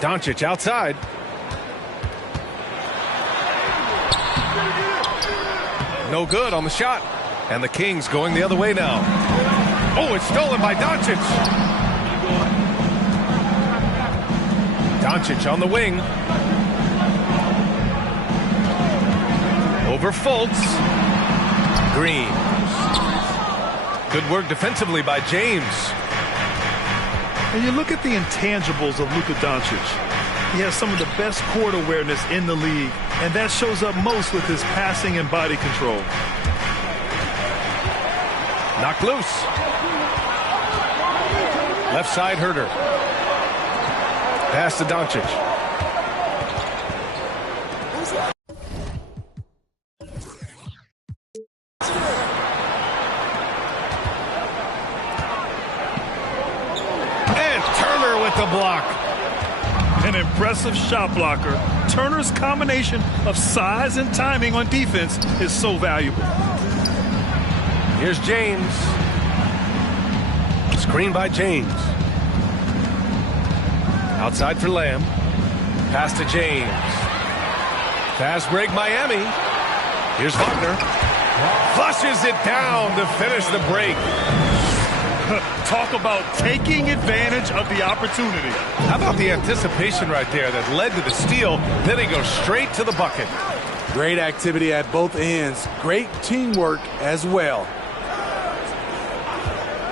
Doncic outside. No good on the shot. And the Kings going the other way now. Oh, it's stolen by Doncic. Doncic on the wing. Over Fultz. Green. Good work defensively by James. And you look at the intangibles of Luka Doncic. He has some of the best court awareness in the league, and that shows up most with his passing and body control. Knocked loose. Left side Herter. Pass to Doncic. And Turner with the block. An impressive shot blocker. Turner's combination of size and timing on defense is so valuable. Here's James. Screen by James. Outside for Lamb. Pass to James. Fast break Miami. Here's Wagner. Flushes it down to finish the break. Talk about taking advantage of the opportunity. How about the anticipation right there that led to the steal? Then he goes straight to the bucket. Great activity at both ends. Great teamwork as well.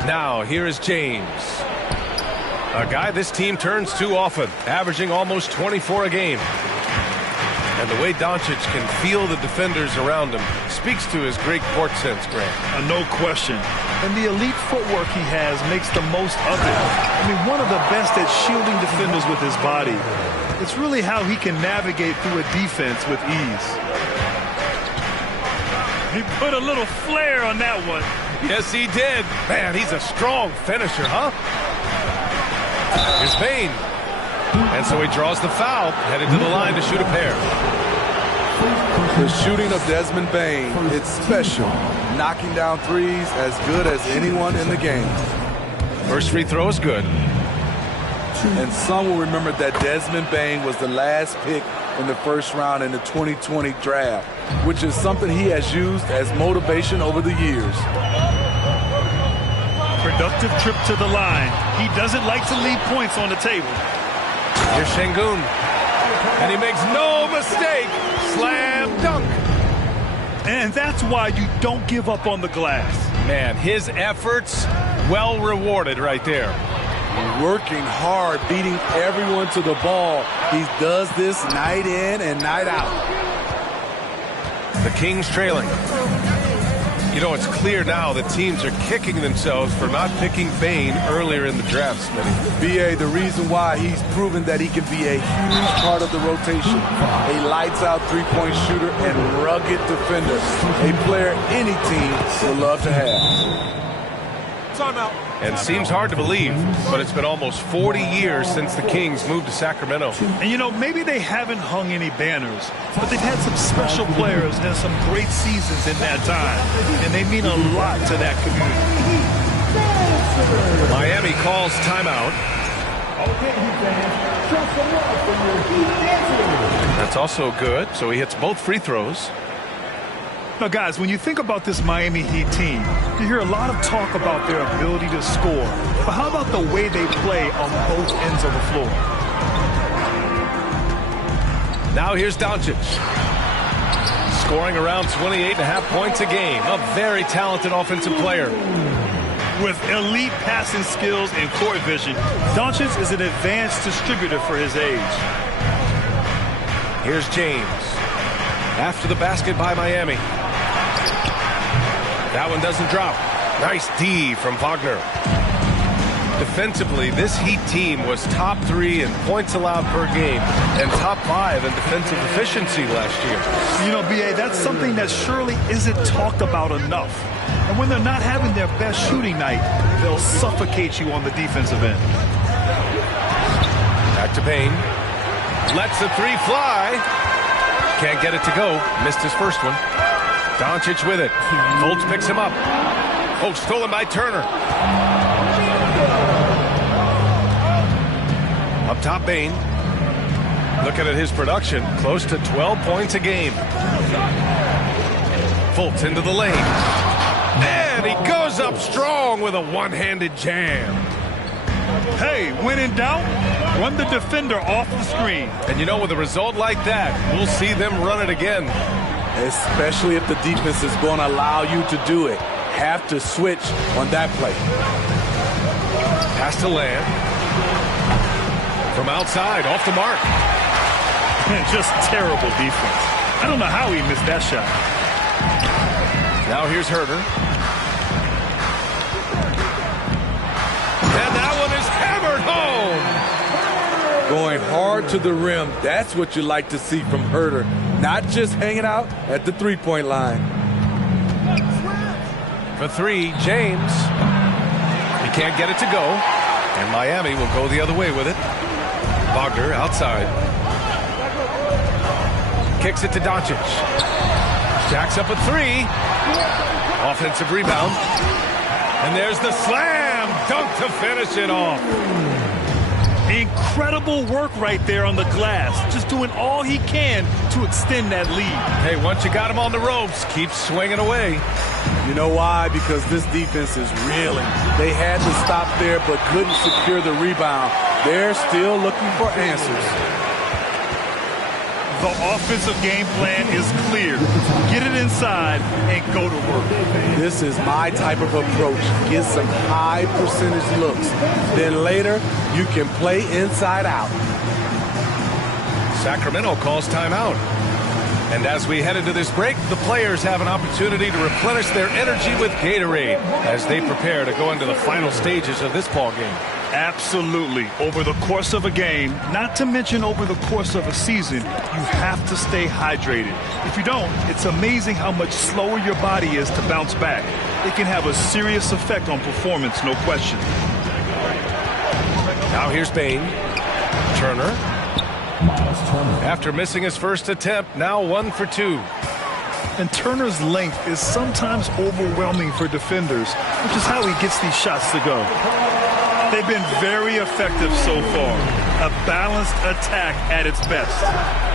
Now, here is James. A guy this team turns to often, averaging almost 24 a game. And the way Doncic can feel the defenders around him speaks to his great court sense, Grant. No question. And the elite footwork he has makes the most of it. I mean, one of the best at shielding defenders with his body. It's really how he can navigate through a defense with ease. He put a little flair on that one. Yes, he did. Man, he's a strong finisher, huh? Here's Bane. And so he draws the foul, headed to the line to shoot a pair. The shooting of Desmond Bane, it's special. Knocking down threes as good as anyone in the game. First free throw is good. And some will remember that Desmond Bane was the last pick in the first round in the 2020 draft, which is something he has used as motivation over the years. Productive trip to the line. He doesn't like to leave points on the table. Here's Şengün. And he makes no mistake. Slam dunk. And that's why you don't give up on the glass. Man, his efforts well rewarded right there. Working hard, beating everyone to the ball. He does this night in and night out. The Kings trailing. You know, it's clear now that teams are kicking themselves for not picking Bane earlier in the draft, Smitty. B.A., the reason why he's proven that he can be a huge part of the rotation. A lights-out three-point shooter and rugged defender. A player any team would love to have. Timeout. And seems hard to believe, but it's been almost 40 years since the Kings moved to Sacramento. And, you know, maybe they haven't hung any banners, but they've had some special players and some great seasons in that time, and they mean a lot to that community. Miami calls timeout. That's also good, so he hits both free throws. Now, guys, when you think about this Miami Heat team, you hear a lot of talk about their ability to score. But how about the way they play on both ends of the floor? Now here's Doncic. Scoring around 28.5 points a game. A very talented offensive player. With elite passing skills and court vision, Doncic is an advanced distributor for his age. Here's James. After the basket by Miami. That one doesn't drop. Nice D from Wagner. Defensively, this Heat team was top 3 in points allowed per game and top 5 in defensive efficiency last year. You know, B.A., that's something that surely isn't talked about enough. And when they're not having their best shooting night, they'll suffocate you on the defensive end. Back to Bane. Lets the three fly. Can't get it to go. Missed his first one. Doncic with it. Fultz picks him up. Oh, stolen by Turner. Up top, Bane. Looking at his production, close to 12 points a game. Fultz into the lane. And he goes up strong with a one-handed jam. Hey, when in doubt, run the defender off the screen. And you know, with a result like that, we'll see them run it again. Especially if the defense is going to allow you to do it. Have to switch on that play. Pass to Lamb. From outside, off the mark. Just terrible defense. I don't know how he missed that shot. Now here's Herter. And that one is hammered home. Going hard to the rim, that's what you like to see from Herter. Not just hanging out at the three-point line. For three, James. He can't get it to go. And Miami will go the other way with it. Wagner outside. Kicks it to Doncic. Jacks up a three. Offensive rebound. And there's the slam dunk to finish it off. Incredible work right there on the glass. Just doing all he can to extend that lead. Hey, once you got him on the ropes, keep swinging away. You know why? Because this defense is reeling. They had to stop there but couldn't secure the rebound. They're still looking for answers. The offensive game plan is clear. Get it inside and go to work. This is my type of approach. Get some high percentage looks. Then later, you can play inside out. Sacramento calls timeout. And as we head into this break, the players have an opportunity to replenish their energy with Gatorade as they prepare to go into the final stages of this ball game. Absolutely. Over the course of a game, not to mention over the course of a season, you have to stay hydrated. If you don't, it's amazing how much slower your body is to bounce back. It can have a serious effect on performance, no question. Now here's Bane. Turner. After missing his first attempt, now 1 for 2. And Turner's length is sometimes overwhelming for defenders, which is how he gets these shots to go. They've been very effective so far. A balanced attack at its best.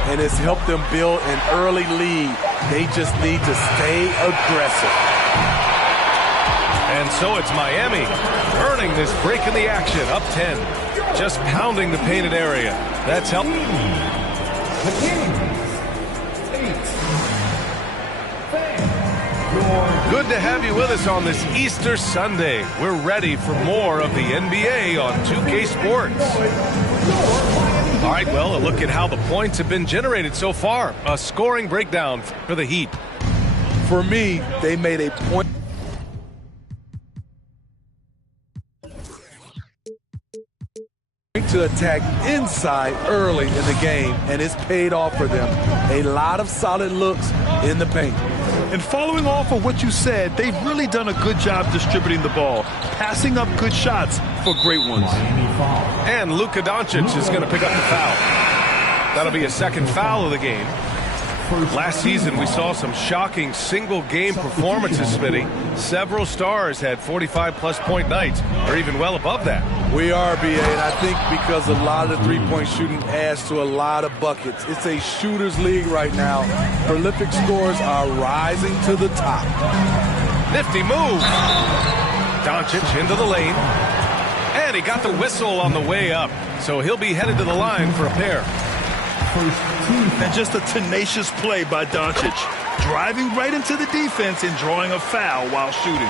And it's helped them build an early lead. They just need to stay aggressive. And so it's Miami earning this break in the action, up 10. Just pounding the painted area. That's helped. Good to have you with us on this Easter Sunday. We're ready for more of the NBA on 2K Sports. All right, well, a look at how the points have been generated so far. A scoring breakdown for the Heat. For me, they made a point to attack inside early in the game, and it's paid off for them. A lot of solid looks in the paint. And following off of what you said, they've really done a good job distributing the ball, passing up good shots for great ones. And Luka Doncic is going to pick up the foul. That'll be a second foul of the game. Last season, we saw some shocking single-game performances, Smitty. Several stars had 45-plus point nights, or even well above that. We are, BA, and I think because a lot of the three-point shooting adds to a lot of buckets. It's a shooter's league right now. Prolific scores are rising to the top. Nifty move. Doncic into the lane. And he got the whistle on the way up, so he'll be headed to the line for a pair. And just a tenacious play by Doncic, driving right into the defense and drawing a foul while shooting.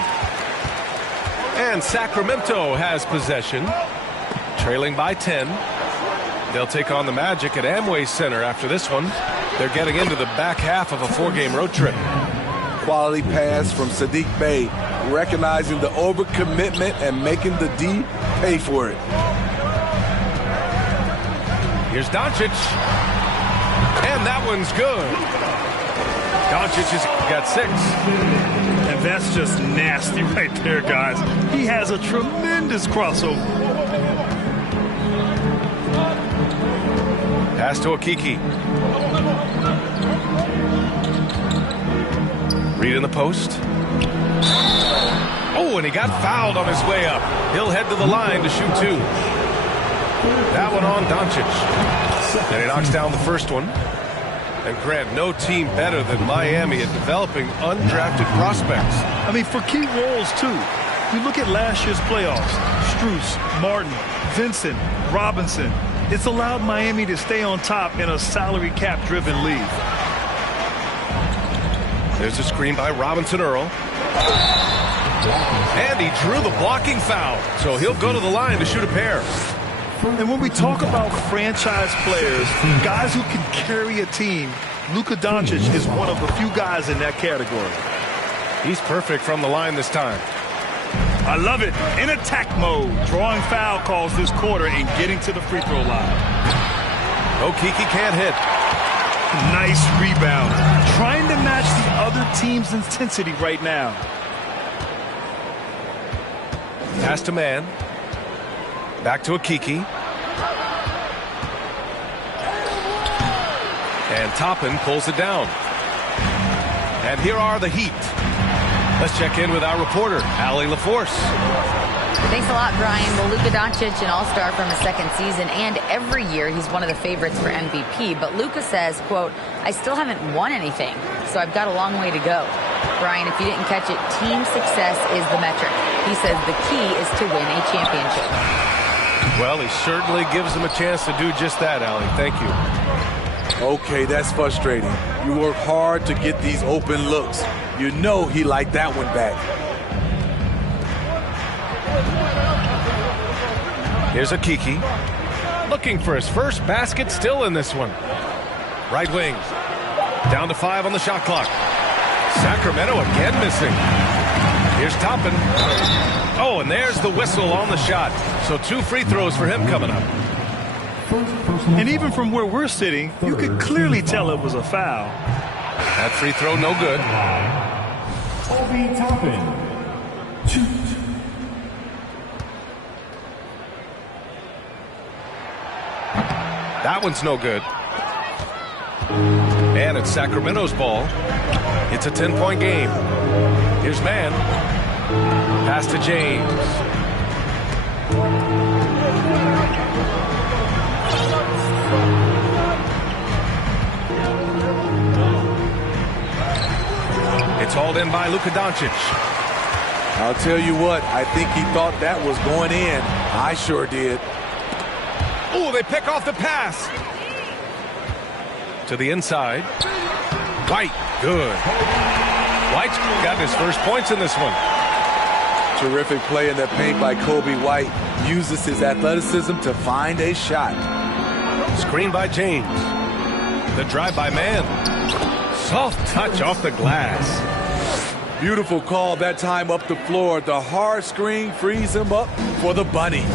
And Sacramento has possession, trailing by 10. They'll take on the Magic at Amway Center after this one. They're getting into the back half of a 4-game road trip. Quality pass from Saddiq Bey, recognizing the overcommitment and making the D pay for it. Here's Doncic. And that one's good. Doncic has got 6. And that's just nasty right there, guys. He has a tremendous crossover. Pass to Okeke. Reed in the post. Oh, and he got fouled on his way up. He'll head to the line to shoot 2. That one on Doncic. And he knocks down the first one. And Grant, no team better than Miami at developing undrafted prospects. I mean, for key roles, too. You look at last year's playoffs. Strus, Martin, Vincent, Robinson. It's allowed Miami to stay on top in a salary cap-driven league. There's a screen by Robinson Earl. And he drew the blocking foul. So he'll go to the line to shoot a pair. And when we talk about franchise players, guys who can carry a team, Luka Doncic is one of the few guys in that category. He's perfect from the line this time. I love it. In attack mode, drawing foul calls this quarter and getting to the free throw line. Okeke can't hit. Nice rebound. Trying to match the other team's intensity right now. Pass to man. Back to Okeke. And Toppin pulls it down. And here are the Heat. Let's check in with our reporter, Allie LaForce. Thanks a lot, Brian. Well, Luka Doncic, an all-star from his second season, and every year he's one of the favorites for MVP. But Luka says, quote, I still haven't won anything, so I've got a long way to go. Brian, if you didn't catch it, team success is the metric. He says the key is to win a championship. Well, he certainly gives them a chance to do just that, Allie. Thank you. Okay, that's frustrating. You work hard to get these open looks. You know he liked that one back. Here's Okeke. Looking for his first basket, still in this one. Right wing. Down to 5 on the shot clock. Sacramento again missing. Here's Toppin. Oh, and there's the whistle on the shot. So 2 free throws for him coming up. And even from where we're sitting, you could clearly tell it was a foul. That free throw no good. Obi Toppin. That one's no good. And it's Sacramento's ball. It's a 10-point game. Here's man. Pass to James. It's hauled in by Luka Doncic. I'll tell you what, I think he thought that was going in. I sure did. Oh, they pick off the pass. To the inside. White, good. White's got his first points in this one. Terrific play in that paint by Kobe White. Uses his athleticism to find a shot. Screen by James. The drive by man. Soft touch off the glass. Beautiful call that time up the floor. The hard screen frees him up for the bunny.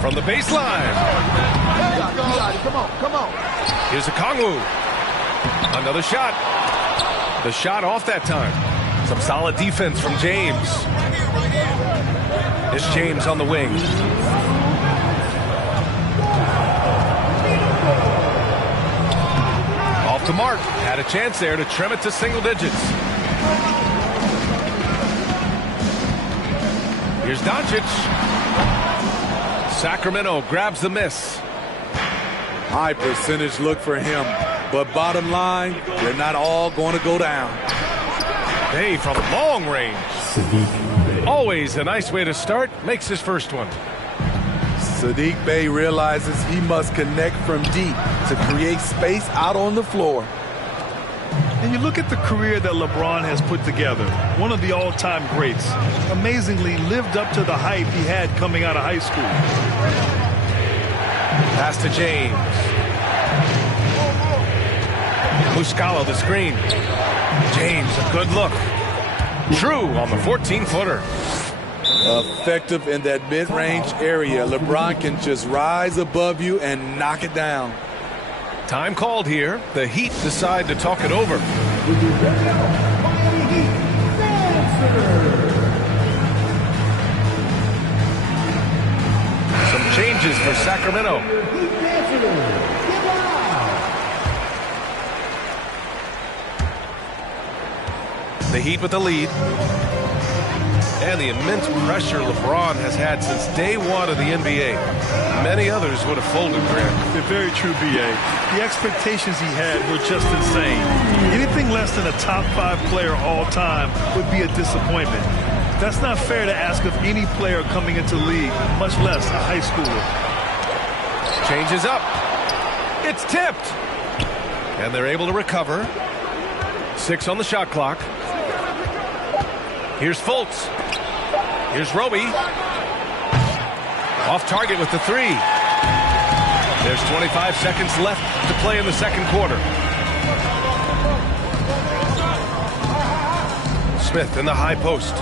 From the baseline. Come on. Here's Okongwu. Another shot. The shot off that time. Some solid defense from James. It's James on the wing. Off to Mark. Had a chance there to trim it to single digits. Here's Doncic. Sacramento grabs the miss. High percentage look for him. But bottom line, they're not all going to go down. Hey, from long range. Always a nice way to start. Makes his first one. Saddiq Bey realizes he must connect from deep to create space out on the floor. And you look at the career that LeBron has put together, one of the all-time greats, amazingly lived up to the hype he had coming out of high school. Pass to James. Muscala the screen. James, a good look. True on the 14-footer. Effective in that mid-range area. LeBron can just rise above you and knock it down. Time called here. The Heat decide to talk it over. Some changes for Sacramento. The Heat with the lead. And the immense pressure LeBron has had since day one of the NBA. Many others would have folded, Grant. They're very true, B.A. The expectations he had were just insane. Anything less than a top 5 player all time would be a disappointment. That's not fair to ask of any player coming into the league, much less a high schooler. Changes up. It's tipped. And they're able to recover. 6 on the shot clock. Here's Fultz. Here's Roby. Off target with the 3. There's 25 seconds left to play in the second quarter. Smith in the high post.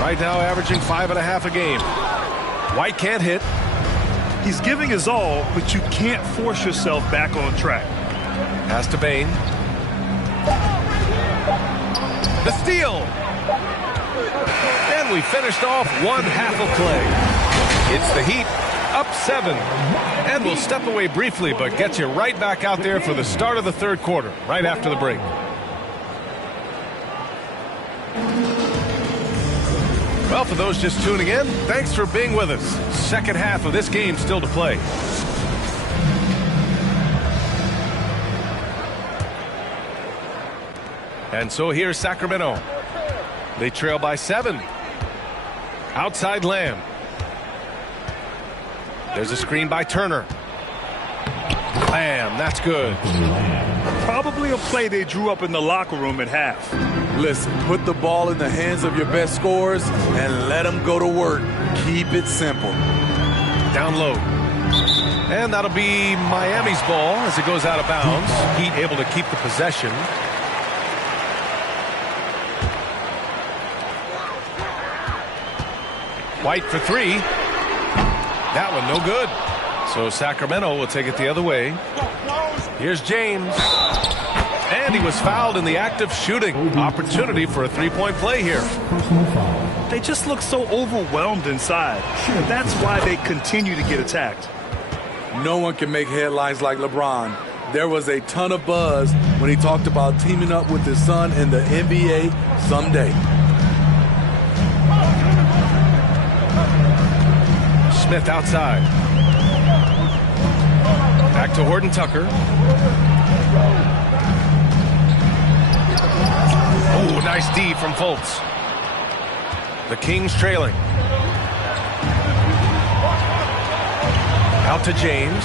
Right now averaging 5.5 a game. White can't hit. He's giving his all, but you can't force yourself back on track. Pass to Bane. The steal. And we finished off one half of play. It's the Heat up 7. And we'll step away briefly, but gets you right back out there for the start of the third quarter, right after the break. Well, for those just tuning in, thanks for being with us. Second half of this game still to play. And so here's Sacramento. They trail by 7. Outside Lamb. There's a screen by Turner. Lamb, that's good. Probably a play they drew up in the locker room at half. Listen, put the ball in the hands of your best scorers and let them go to work. Keep it simple. Down low. And that'll be Miami's ball as it goes out of bounds. Heat able to keep the possession. White for 3. That one no good. So Sacramento will take it the other way. Here's James. And he was fouled in the act of shooting. Opportunity for a 3-point play here. They just look so overwhelmed inside. That's why they continue to get attacked. No one can make headlines like LeBron. There was a ton of buzz when he talked about teaming up with his son in the NBA someday. Smith outside. Back to Horton Tucker. Oh, nice D from Fultz. The Kings trailing. Out to James.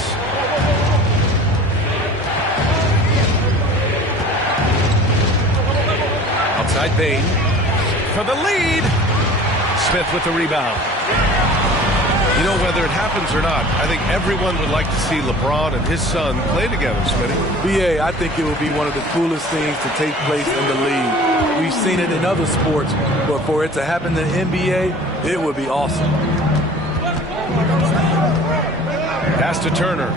Outside Bane. For the lead. Smith with the rebound. You know, whether it happens or not, I think everyone would like to see LeBron and his son play together, Smitty. BA, I think it would be one of the coolest things to take place in the league. We've seen it in other sports, but for it to happen in the NBA, it would be awesome. Pass to Turner.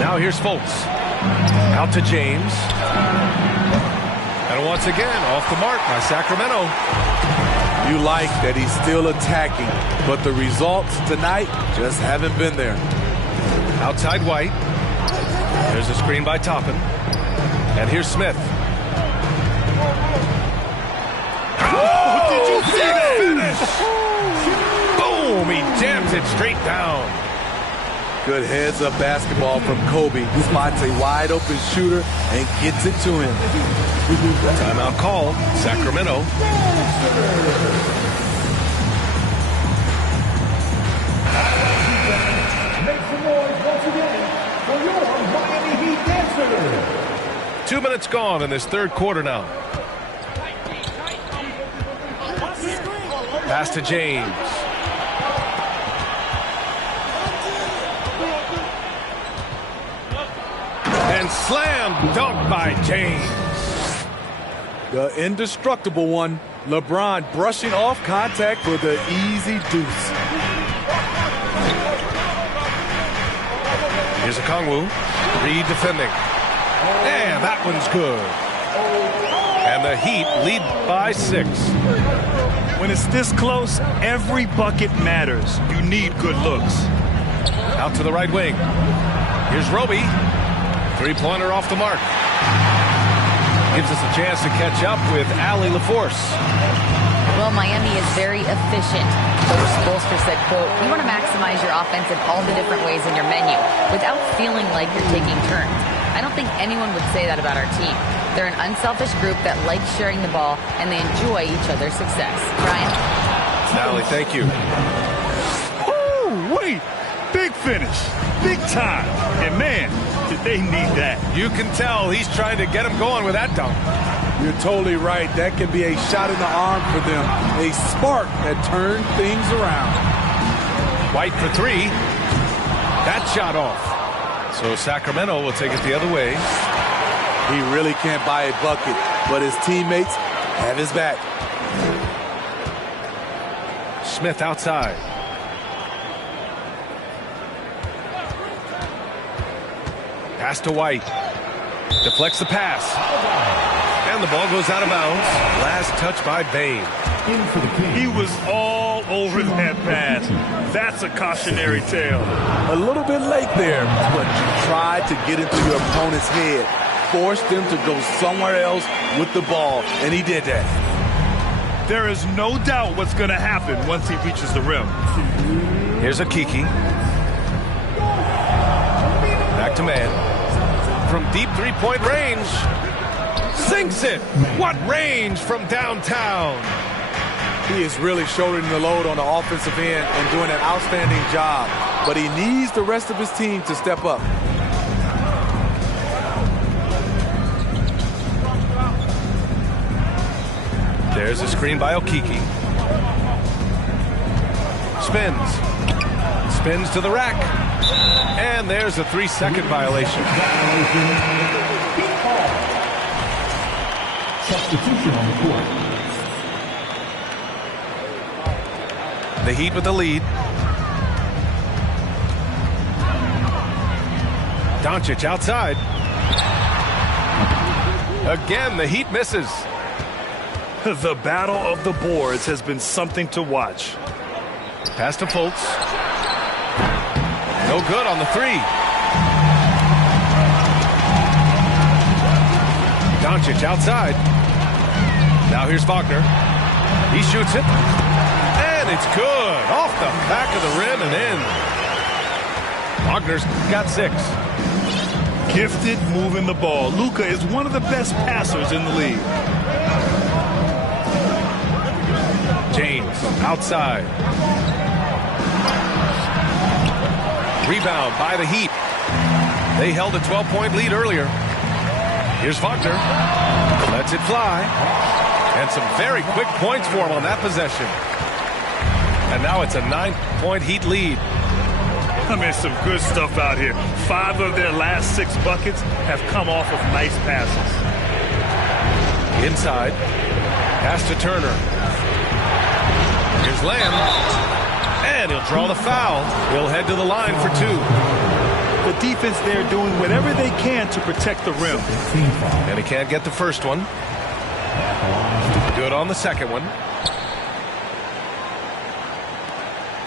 Now here's Fultz. Out to James. And once again, off the mark by Sacramento. You like that he's still attacking, but the results tonight just haven't been there. Outside White. There's a screen by Toppin. And here's Smith. Oh, did you see that? Boom! He jams it straight down. Good heads-up basketball from Kobe. He spots a wide-open shooter and gets it to him. Timeout called. Sacramento. Make some noise once again for your Miami Heat dancers. 2 minutes gone in this third quarter now. Pass to James. And slam dunk by James. The indestructible one, LeBron brushing off contact for the easy deuce. Here's Okongwu. Reed defending. And that one's good. And the Heat lead by 6. When it's this close, every bucket matters. You need good looks. Out to the right wing. Here's Roby. Three-pointer off the mark. gives us a chance to catch up with Allie LaForce. Well, Miami is very efficient. Coach Spoelstra said, quote, "You want to maximize your offense in all the different ways in your menu without feeling like you're taking turns." I don't think anyone would say that about our team. They're an unselfish group that likes sharing the ball, and they enjoy each other's success. Brian. Allie, thank you. Oh, wait. Big finish. Big time. And, man, did they need that. You can tell he's trying to get him going with that dunk. You're totally right. That can be a shot in the arm for them. A spark that turned things around. White for three. That shot off. So Sacramento will take it the other way. He really can't buy a bucket, but his teammates have his back. Smith outside. Pass to White. Deflects the pass. And the ball goes out of bounds. Last touch by Bane. He was all over that pass. That's a cautionary tale. A little bit late there, but you tried to get into your opponent's head. Forced them to go somewhere else with the ball, and he did that. There is no doubt what's going to happen once he reaches the rim. Here's a Kiki. Back to man. From deep three-point range. Sinks it. What range from downtown. He is really shouldering the load on the offensive end and doing an outstanding job. But he needs the rest of his team to step up. There's a screen by Okiki. Spins to the rack. And there's a 3-second violation. Substitution on the court. The Heat with the lead. Doncic outside. Again, the Heat misses. The battle of the boards has been something to watch. Pass to Fultz. No good on the three. Doncic outside. Now here's Wagner. He shoots it. And it's good. Off the back of the rim and in. Wagner's got 6. Gifted moving the ball. Luka is one of the best passers in the league. James outside. Rebound by the Heat. They held a 12-point lead earlier. Here's Wagner. Lets it fly. And some very quick points for him on that possession. And now it's a 9-point Heat lead. I mean, some good stuff out here. 5 of their last 6 buckets have come off of nice passes. Inside. Pass to Turner. Here's Lamb. And he'll draw the foul. He'll head to the line for 2. The defense there doing whatever they can to protect the rim. And he can't get the first one. Good on the second one.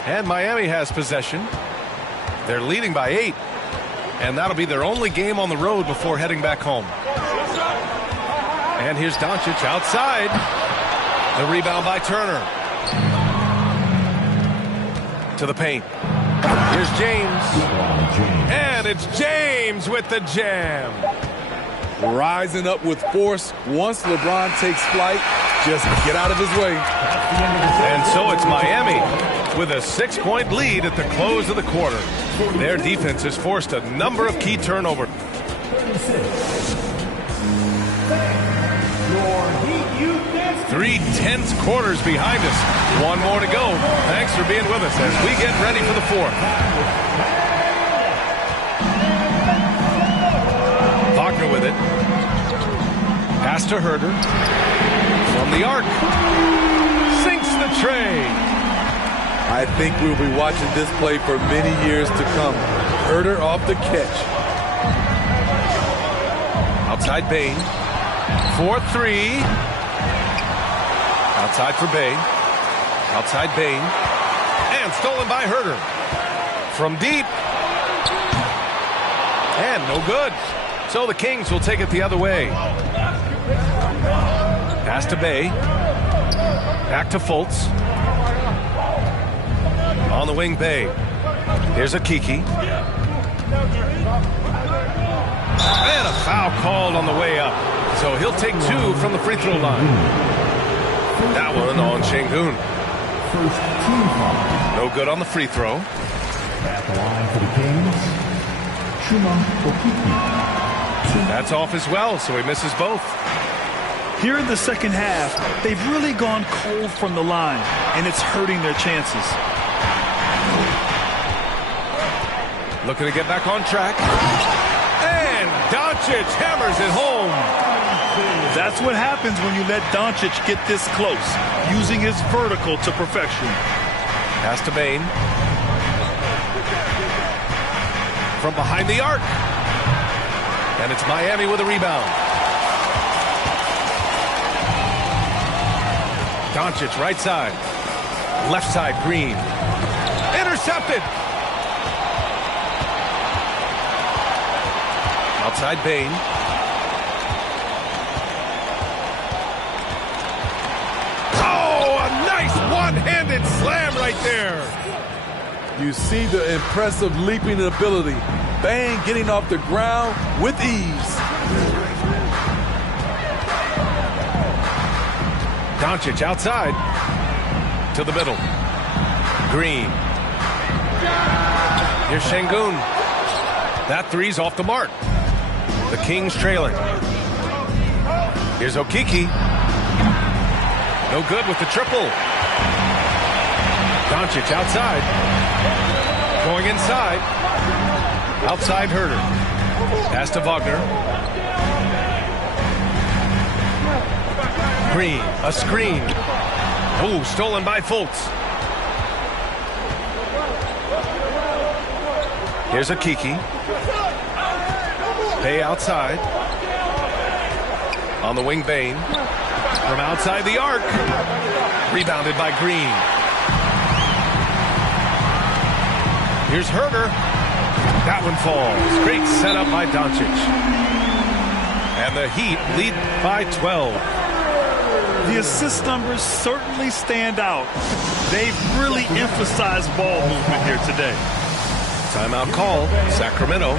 And Miami has possession. They're leading by 8. And that'll be their only game on the road before heading back home. And here's Doncic outside. The rebound by Turner. To the paint. Here's James. And it's James with the jam. Rising up with force once LeBron takes flight. Just get out of his way. And so it's Miami with a 6-point lead at the close of the quarter. Their defense has forced a number of key turnovers. 3 tense quarters behind us. One more to go. Thanks for being with us as we get ready for the 4th. Wagner with it. Pass to Herder. From the arc. Sinks the tray. I think we'll be watching this play for many years to come. Herder off the catch. Outside Bane. 4-3. Outside for Bane. Outside Bane. And stolen by Herder. From deep. And no good. So the Kings will take it the other way. Pass to Bay. Back to Fultz. On the wing, Bay. Here's Akiki. And a foul called on the way up. So he'll take 2 from the free throw line. That one on Şengün. First team foul. No good on the free throw. At the line for the Kings, Chuma Okeke. That's off as well, so he misses both. Here in the second half, they've really gone cold from the line, and it's hurting their chances. Looking to get back on track. And Doncic hammers it home. That's what happens when you let Doncic get this close, using his vertical to perfection. Pass to Bane. From behind the arc. And it's Miami with a rebound. Doncic right side. Left side, Green. Intercepted. Outside Bane. Oh, a nice one-handed slam right there. You see the impressive leaping ability. Bane getting off the ground with ease. Doncic outside to the middle. Green. Here's Şengün. That three's off the mark. The Kings trailing. Here's Okeke. No good with the triple. Doncic outside. Going inside. Outside Herter. Pass to Wagner. Green, a screen. Oh, stolen by Fultz. Here's Akiki. Bay outside. On the wing, Bane. From outside the arc. Rebounded by Green. Here's Herter. That one falls. Great setup by Doncic. And the Heat lead by 12. The assist numbers certainly stand out. They've really emphasized ball movement here today. Timeout call, Sacramento.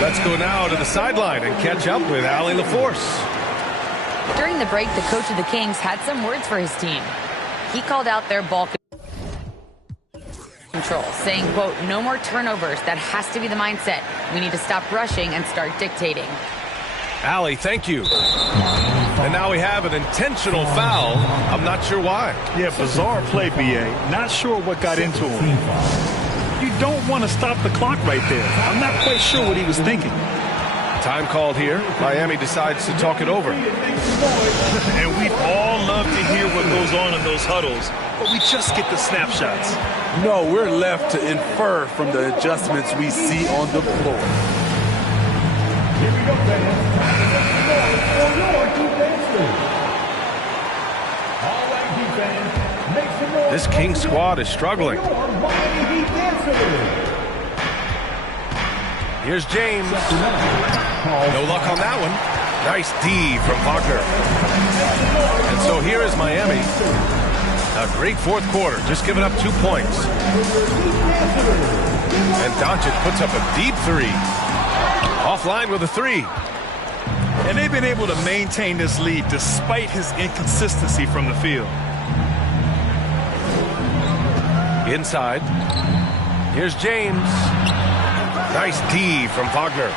Let's go now to the sideline and catch up with Allie LaForce. During the break, the coach of the Kings had some words for his team. He called out their ball control, saying, quote, no more turnovers. That has to be the mindset. We need to stop rushing and start dictating. Allie, thank you. And now we have an intentional foul. I'm not sure why. Yeah, bizarre play, B.A. Not sure what got into him. You don't want to stop the clock right there. I'm not quite sure what he was thinking. Time called here. Miami decides to talk it over. And we'd all love to hear what goes on in those huddles, but we just get the snapshots. No, we're left to infer from the adjustments we see on the floor. Here we go, fans. For your defense league. All right, defense. Make some noise. This King squad is struggling. Your Miami Heat dancer. Here's James. No luck on that one. Nice D from Wagner. And so here is Miami. A great fourth quarter, just giving up 2 points. And Doncic puts up a deep three. Offline with a three. And they've been able to maintain this lead despite his inconsistency from the field. Inside. Here's James. Nice D from Wagner.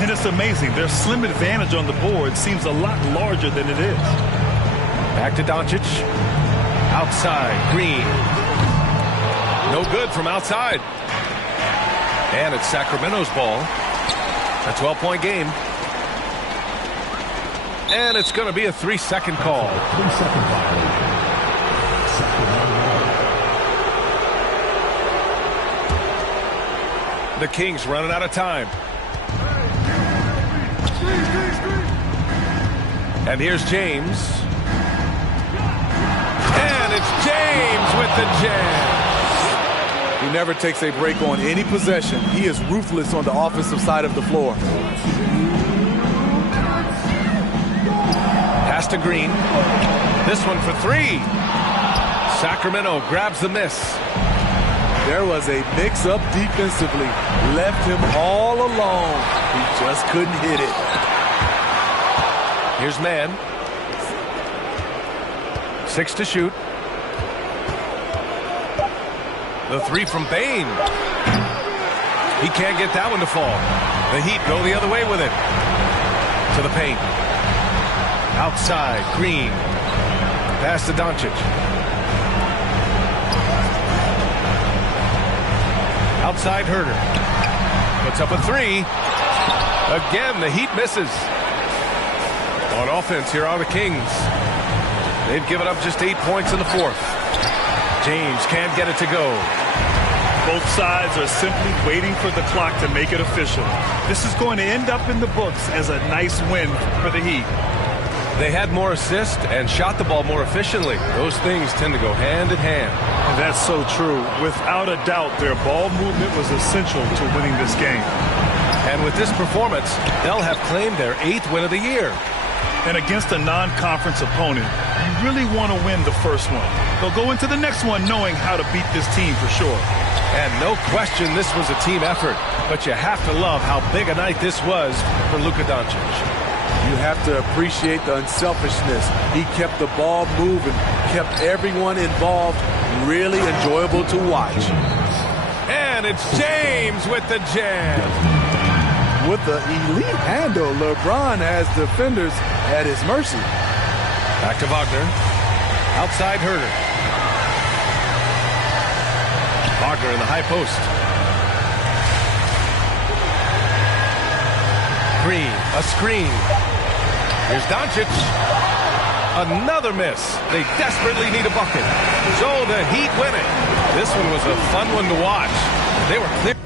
And it's amazing. Their slim advantage on the board seems a lot larger than it is. Back to Doncic. Outside, Green. No good from outside. And it's Sacramento's ball. A 12-point game. And it's going to be a 3-second call. 3-second violation. The Kings running out of time. And here's James. He never takes a break on any possession. He is ruthless on the offensive side of the floor. Pass to Green. This one for three. Sacramento grabs the miss. There was a mix-up defensively. Left him all alone. He just couldn't hit it. Here's Mann. 6 to shoot. The three from Bane. He can't get that one to fall. The Heat go the other way with it. To the paint. Outside, Green. Pass to Doncic. Outside, Herter. Puts up a three. Again, the Heat misses. On offense, here are the Kings. They've given up just 8 points in the fourth. James can't get it to go. Both sides are simply waiting for the clock to make it official. This is going to end up in the books as a nice win for the Heat. They had more assists and shot the ball more efficiently. Those things tend to go hand in hand. And that's so true. Without a doubt, their ball movement was essential to winning this game. And with this performance, they'll have claimed their 8th win of the year. And against a non-conference opponent, you really want to win the first one. They'll go into the next one knowing how to beat this team for sure. And no question this was a team effort. But you have to love how big a night this was for Luka Doncic. You have to appreciate the unselfishness. He kept the ball moving, kept everyone involved, really enjoyable to watch. And it's James with the jam. With the elite handle, LeBron has defenders at his mercy. Back to Wagner. Outside Herter. Wagner in the high post. Green, a screen. Here's Doncic. Another miss. They desperately need a bucket. So the Heat win it. This one was a fun one to watch. They were clear.